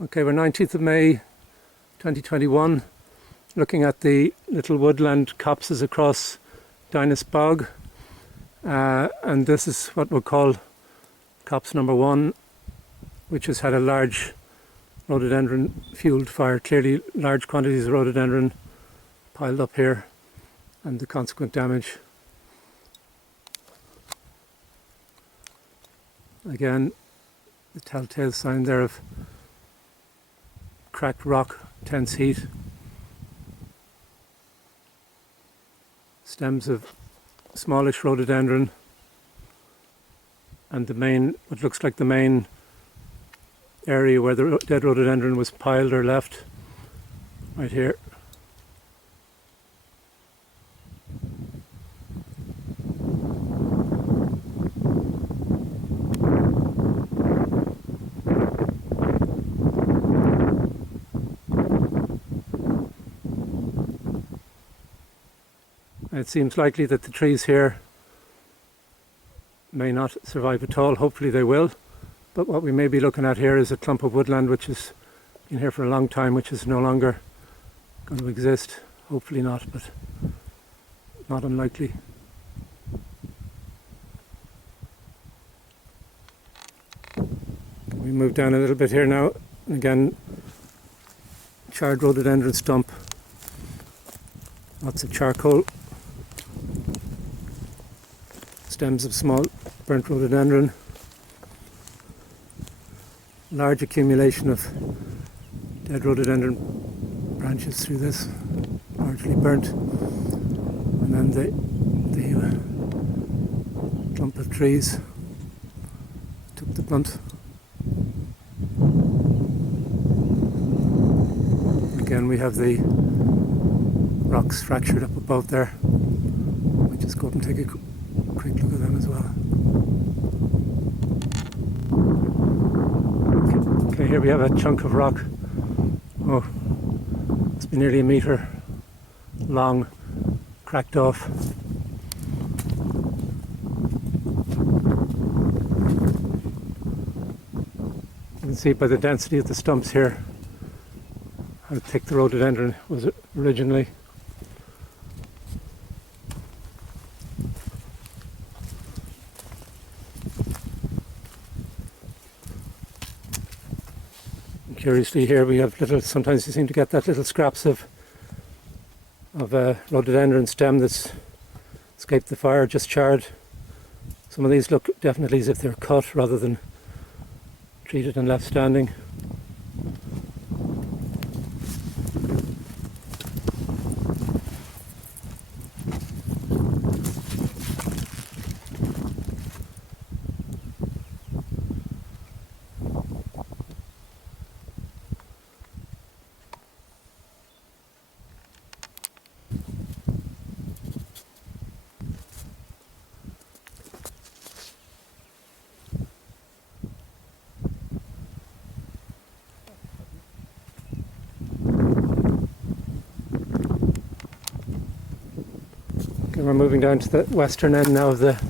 Okay, we're 19th of May 2021, looking at the little woodland copses across Dinis bog, and this is what we'll call copse number 1, which has had a large rhododendron fueled fire. Clearly large quantities of rhododendron piled up here and the consequent damage. Again, the telltale sign there of cracked rock, tense heat, stems of smallish rhododendron, and the main, what looks like the main area where the dead rhododendron was piled or left, right here. It seems likely that the trees here may not survive at all. Hopefully they will. But what we may be looking at here is a clump of woodland which has been here for a long time, which is no longer going to exist. Hopefully not, but not unlikely. We move down a little bit here now. And again, charred rhododendron stump. Lots of charcoal. Stems of small burnt rhododendron. Large accumulation of dead rhododendron branches through this, largely burnt. And then the clump of trees took the brunt. Again, we have the rocks fractured up above there. We'll just go up and take a quick look at them as well. Okay, here we have a chunk of rock. Oh, it's been nearly a metre long, cracked off. You can see by the density of the stumps here how thick the rhododendron was originally. Curiously, here we have sometimes you seem to get that little scraps of a rhododendron stem that's escaped the fire, just charred. Some of these look definitely as if they're cut rather than treated and left standing. Okay, we're moving down to the western end now of the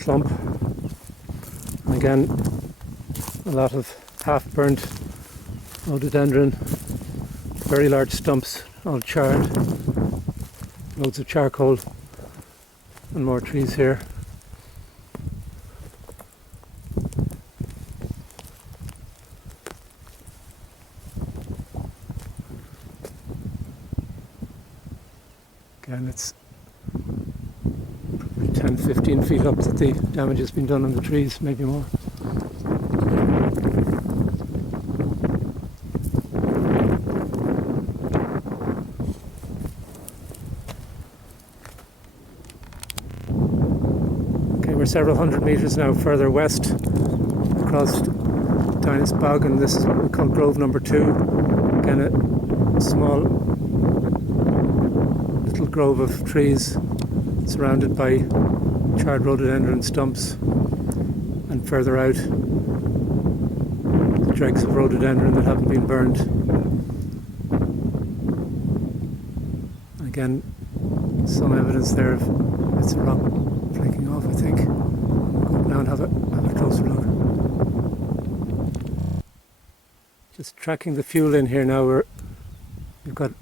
clump. And again, a lot of half-burnt rhododendron, very large stumps, all charred, loads of charcoal, and more trees here. Again, it's probably 10-15 feet up that the damage has been done on the trees, maybe more. Okay, we're several hundred metres now further west across Dinis bog, and this is what we call grove number 2. Again, a small little grove of trees surrounded by charred rhododendron stumps, and further out the dregs of rhododendron that haven't been burned. Again, some evidence there of bits of rock flaking off, I think. We'll go up now and have a closer look. Just tracking the fuel in here now. We've got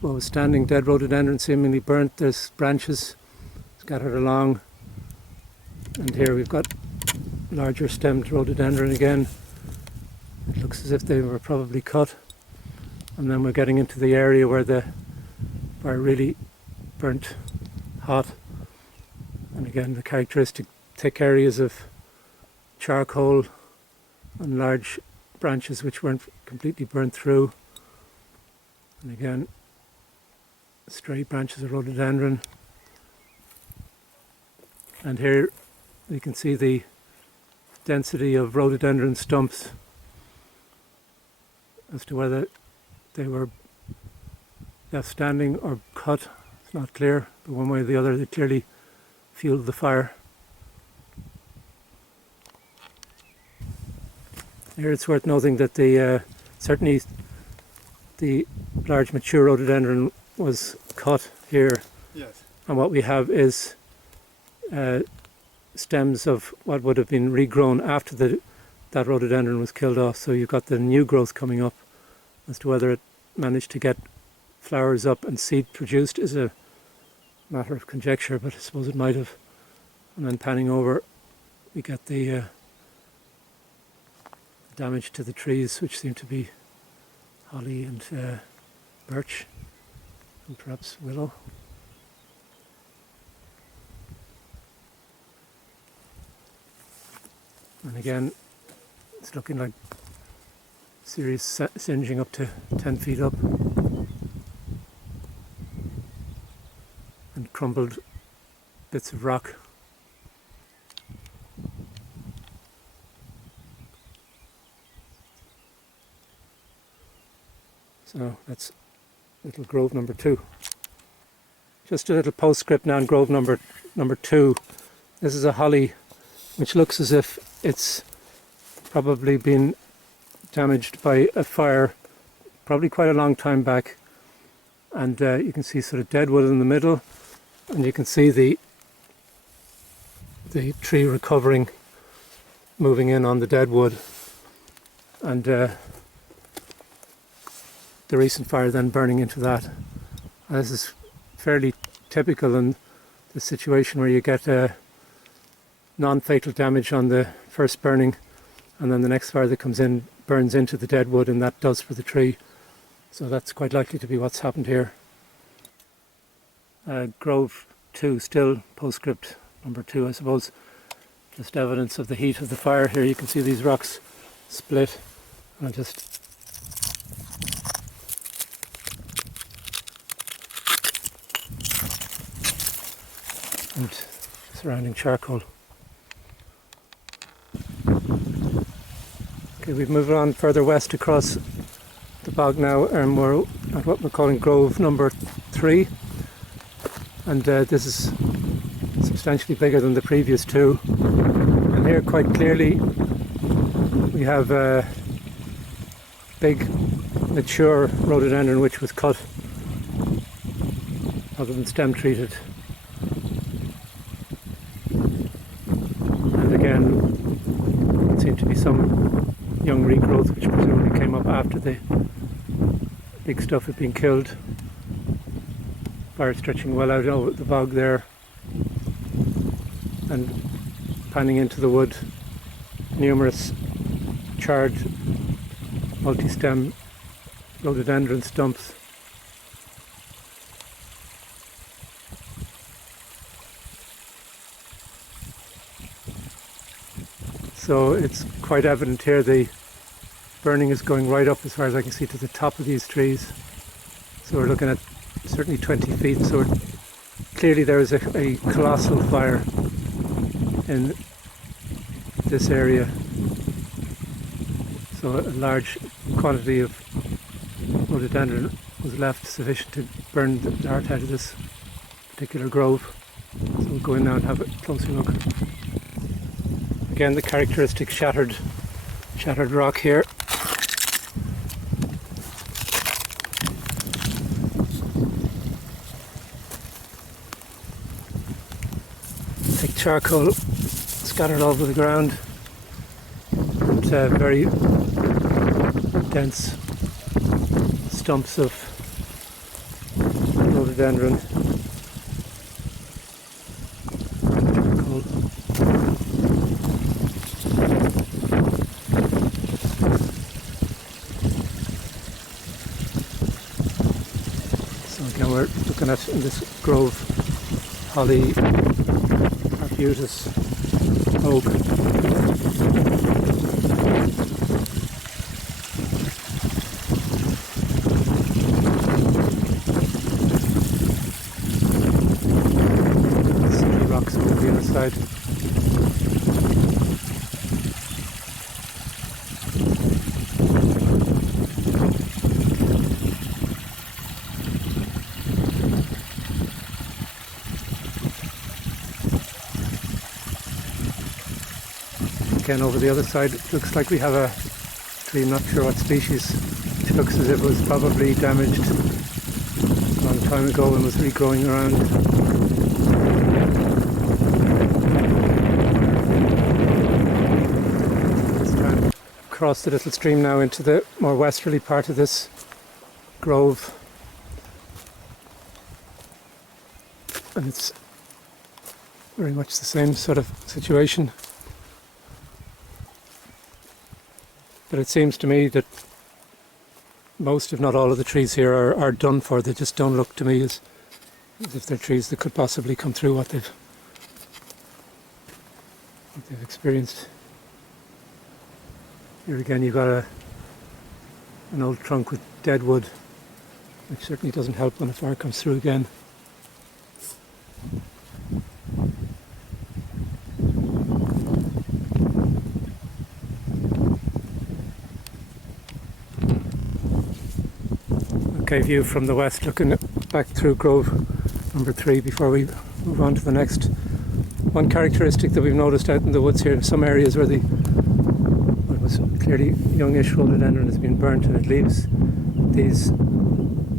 what was standing dead rhododendron, seemingly burnt. There's branches scattered along, and here we've got larger stemmed rhododendron again. It looks as if they were probably cut, and then we're getting into the area where the fire really burnt hot, and again the characteristic thick areas of charcoal and large branches which weren't completely burnt through, and again stray branches of rhododendron. And here you can see the density of rhododendron stumps. As to whether they were left standing or cut, it's not clear, but one way or the other they clearly fueled the fire. Here it's worth noting that certainly the large mature rhododendron was cut here. Yes. And what we have is stems of what would have been regrown after that rhododendron was killed off. So you've got the new growth coming up. As to whether it managed to get flowers up and seed produced is a matter of conjecture, but I suppose it might have. And then panning over, we get the damage to the trees, which seem to be holly and birch and perhaps willow. And again, it's looking like serious singeing up to 10 feet up, and crumbled bits of rock. So that's little grove number 2. Just a little postscript now on grove number 2. This is a holly which looks as if it's probably been damaged by a fire probably quite a long time back, and you can see sort of dead wood in the middle, and you can see the tree recovering, moving in on the dead wood, and the recent fire then burning into that. And this is fairly typical in the situation where you get non-fatal damage on the first burning, and then the next fire that comes in burns into the dead wood, and that does for the tree. So that's quite likely to be what's happened here. Grove 2, still postscript number 2, I suppose. Just evidence of the heat of the fire here. You can see these rocks split, and I'll just and surrounding charcoal. Okay, we've moved on further west across the bog now, and we're at what we're calling grove number 3, and this is substantially bigger than the previous 2, and here quite clearly we have a big mature rhododendron which was cut rather than stem treated, and again it seemed to be some young regrowth which presumably came up after the big stuff had been killed. Fire stretching well out over the bog there, and panning into the wood, numerous charred multi-stem rhododendron stumps. So it's quite evident here the burning is going right up, as far as I can see, to the top of these trees. So we're looking at certainly 20 feet. So clearly there is a colossal fire in this area. So a large quantity of rhododendron was left, sufficient to burn the heart out of this particular grove. So we'll go in now and have a closer look. Again, the characteristic shattered rock here. Thick charcoal scattered all over the ground. And very dense stumps of rhododendron. Cool. So again we're looking at in this grove holly, arbutus, oak. Silly rocks over the other side. Again over the other side it looks like we have a tree, I'm not sure what species, which looks as if it was probably damaged a long time ago and was regrowing around. This time across the little stream now into the more westerly part of this grove, and it's very much the same sort of situation. But it seems to me that most, if not all, of the trees here are done for. They just don't look to me as if they're trees that could possibly come through what they've experienced. Here again you've got an old trunk with dead wood, which certainly doesn't help when a fire comes through again. Okay, view from the west looking back through grove number 3 before we move on to the next. One characteristic that we've noticed out in the woods here, some areas where what was clearly youngish rhododendron has been burnt, and it leaves these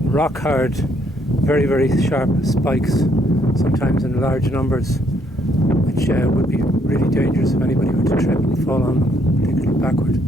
rock hard, very very sharp spikes, sometimes in large numbers, which would be really dangerous if anybody were to trip and fall on them, particularly backward.